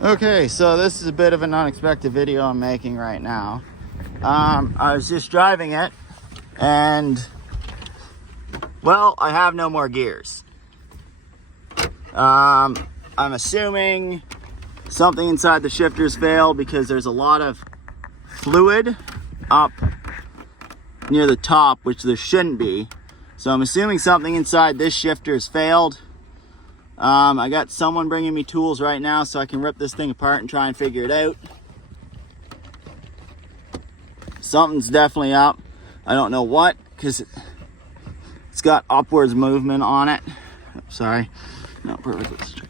Okay, so this is a bit of an unexpected video I'm making right now. I was just driving it and, well, I have no more gears. I'm assuming something inside the shifters failed because there's a lot of fluid up near the top, which there shouldn't be. So I'm assuming something inside this shifter has failed. I got someone bringing me tools right now so I can rip this thing apart and try and figure it out. Something's definitely up. I don't know what, because it's got upwards movement on it. Sorry, not perfect.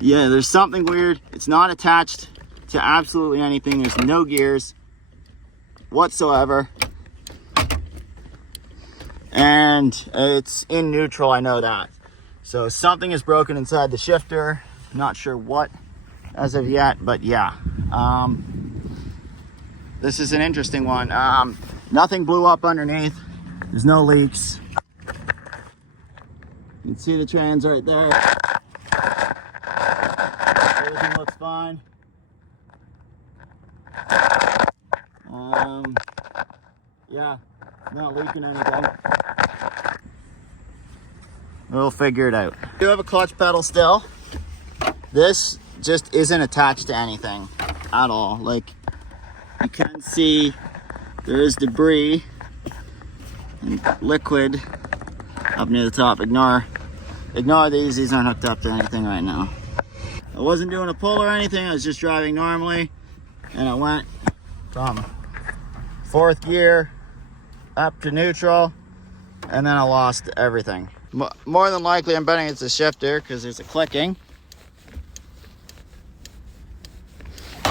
Yeah, there's something weird. It's not attached to absolutely anything. There's no gears whatsoever. And it's in neutral, I know that. So something is broken inside the shifter. Not sure what as of yet, but yeah. This is an interesting one. Nothing blew up underneath. There's no leaks. You can see the trans right there. Everything looks fine. Yeah, not leaking anything. We'll figure it out. We do have a clutch pedal still. This just isn't attached to anything at all. Like, you can see there is debris and liquid up near the top. Ignore these aren't hooked up to anything right now. I wasn't doing a pull or anything, I was just driving normally, and I went from fourth gear up to neutral, and then I lost everything. More than likely, I'm betting it's a shifter because there's a clicking.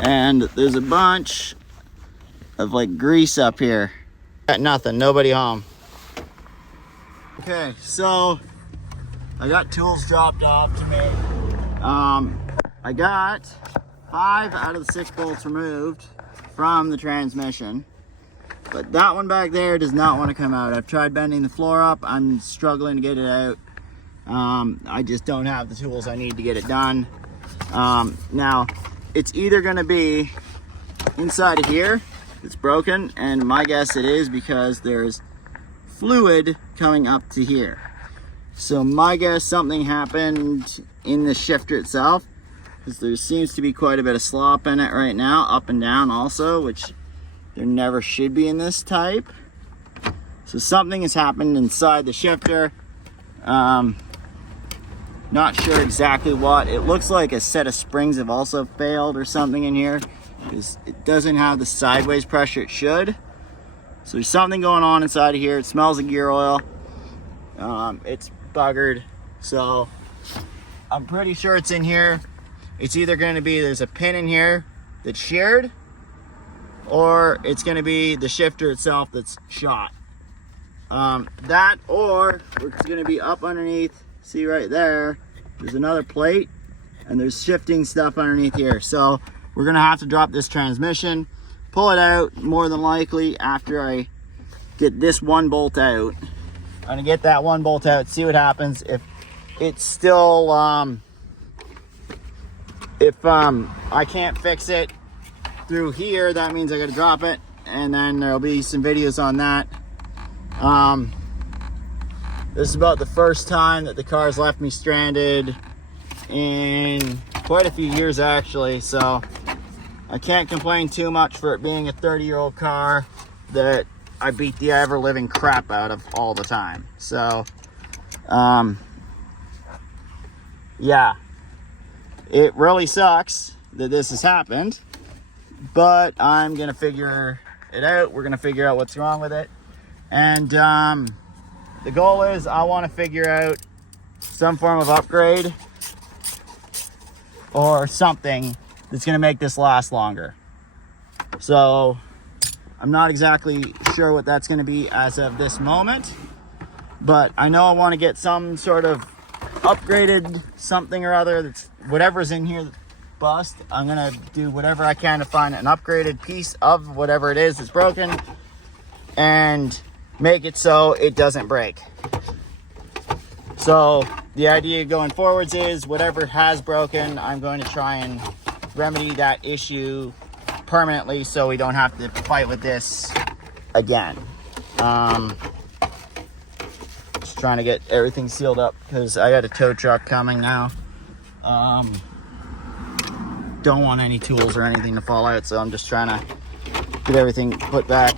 And there's a bunch of like grease up here. Got nothing, nobody home. Okay, so I got tools dropped off to me. I got 5 out of the 6 bolts removed from the transmission. But that one back there does not want to come out. I've tried bending the floor up. I'm struggling to get it out. I just don't have the tools I need to get it done. Now, it's either going to be inside of here. It's broken, and my guess it is because there's fluid coming up to here. So my guess something happened in the shifter itself, because there seems to be quite a bit of slop in it right now, up and down also, which there never should be in this type. So something has happened inside the shifter. Not sure exactly what. It looks like a set of springs have also failed or something in here, because it doesn't have the sideways pressure it should. So there's something going on inside of here. It smells of gear oil. It's buggered. So I'm pretty sure it's in here. It's either going to be there's a pin in here that's sheared, or it's going to be the shifter itself that's shot. That, or it's going to be up underneath. See right there, there's another plate, and there's shifting stuff underneath here. So we're going to have to drop this transmission, pull it out, more than likely after I get this one bolt out. I'm going to get that one bolt out, see what happens. If it's still, if I can't fix it through here, that means I gotta drop it, and then there'll be some videos on that. This is about the first time that the car's left me stranded in quite a few years actually, so I can't complain too much for it being a 30-year-old car that I beat the ever-living crap out of all the time. So yeah, it really sucks that this has happened, but I'm gonna figure it out. We're gonna figure out what's wrong with it, and the goal is I want to figure out some form of upgrade or something that's gonna make this last longer. So I'm not exactly sure what that's gonna be as of this moment, but I know I want to get some sort of upgraded something or other. That's whatever's in here bust. I'm gonna do whatever I can to find an upgraded piece of whatever it is that's broken and make it so it doesn't break. So the idea going forwards is whatever has broken, I'm going to try and remedy that issue permanently so we don't have to fight with this again. Just trying to get everything sealed up because I got a tow truck coming now. Don't want any tools or anything to fall out, so I'm just trying to get everything put back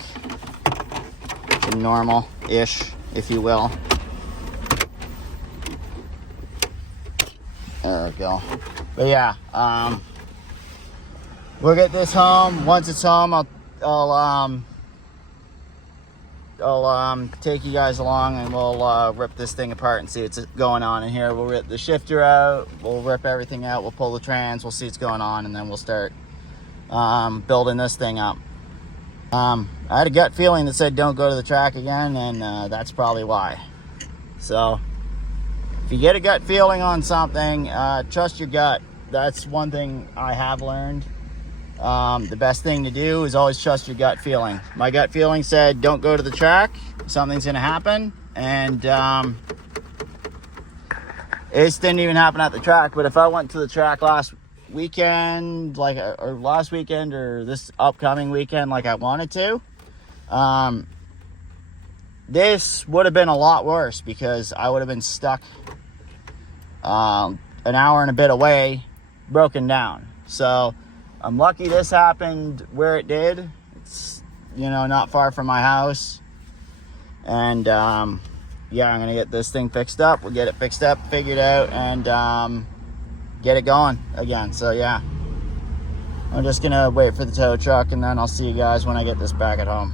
to normal-ish, if you will. There we go. But yeah, we'll get this home. Once it's home, I'll take you guys along and we'll rip this thing apart and see what's going on in here. We'll rip the shifter out, we'll rip everything out, we'll pull the trans, we'll see what's going on, and then we'll start building this thing up. I had a gut feeling that said don't go to the track again, and that's probably why. So if you get a gut feeling on something, trust your gut. That's one thing I have learned. The best thing to do is always trust your gut feeling. My gut feeling said don't go to the track, something's gonna happen, and it didn't even happen at the track. But if I went to the track last weekend, or last weekend, or this upcoming weekend like I wanted to, this would have been a lot worse because I would have been stuck an hour and a bit away, broken down. So I'm lucky this happened where it did. It's, not far from my house. And yeah, I'm gonna get this thing fixed up. We'll get it fixed up, figured out, and get it going again. So yeah, I'm just gonna wait for the tow truck, and then I'll see you guys when I get this back at home.